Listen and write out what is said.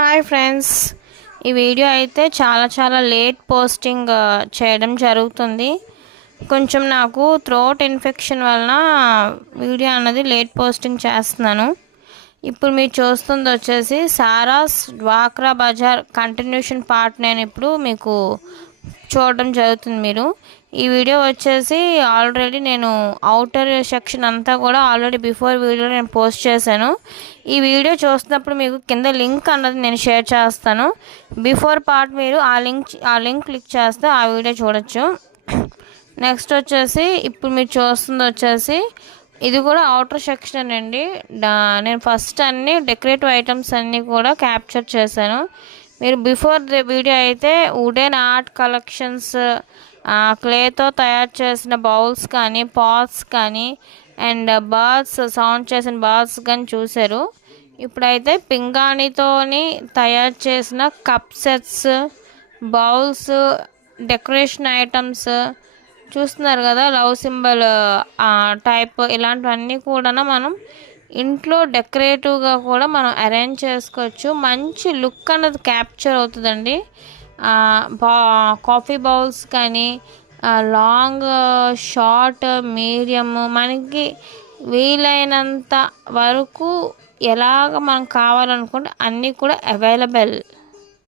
Hi friends, ఈ video అయితే చాలా లేట్ పోస్టింగ్ చేయడం జరుగుతుంది. కొంచెం నాకు థ్రోట్ ఇన్ఫెక్షన్ వలన వీడియో అన్నది లేట్ పోస్టింగ్ చేస్తున్నాను. ఇప్పుడు మీరు చూస్తుంది వచ్చేసి సారాస్ డ్వాక్రా బజార్ కంటిన్యూషన్ పార్ట్ నేను ఇప్పుడు మీకు చూడడం జరుగుతుంది. మీరు ఈ వీడియో వచ్చేసి ఆల్రెడీ నేను అవుటర్ సెక్షన్ అంతా కూడా ఆల్రెడీ బిఫోర్ వీడియోలో నేను పోస్ట్ చేశాను. ఈ వీడియో చూస్తున్నప్పుడు మీకు కింద లింక్ అన్నది నేను షేర్ చేస్తాను. బిఫోర్ పార్ట్ మీరు ఆ లింక్ క్లిక్ చేస్తే ఆ వీడియో చూడొచ్చు. నెక్స్ట్ వచ్చేసి ఇప్పుడు మీరు చూస్తుంది వచ్చేసి ఇది కూడా అవుటర్ సెక్షన్ అండి. నేను ఫస్ట్ అన్ని డెకరేటివ్ ఐటమ్స్ అన్నీ కూడా క్యాప్చర్ చేశాను. మీరు బిఫోర్ ద వీడియో అయితే వుడెన్ ఆర్ట్ కలెక్షన్స్, క్లేతో తయారు చేసిన బౌల్స్ కానీ పాట్స్ కానీ అండ్ బర్డ్స్ సౌండ్ చేసిన బర్డ్స్ కానీ చూశారు. ఇప్పుడైతే పింగాణితోని తయారు చేసిన cup sets, bowls, decoration items చూస్తున్నారు కదా, లవ్ సింబల్ టైప్ ఇలాంటివన్నీ కూడా మనం ఇంట్లో డెకరేటివ్గా కూడా మనం అరేంజ్ చేసుకోవచ్చు. మంచి లుక్ అన్నది క్యాప్చర్ అవుతుందండి. కాఫీ బౌల్స్ కానీ లాంగ్, షార్ట్, మీడియం మనకి వీలైనంత వరకు ఎలాగ మనం కావాలనుకుంటే అన్నీ కూడా అవైలబుల్.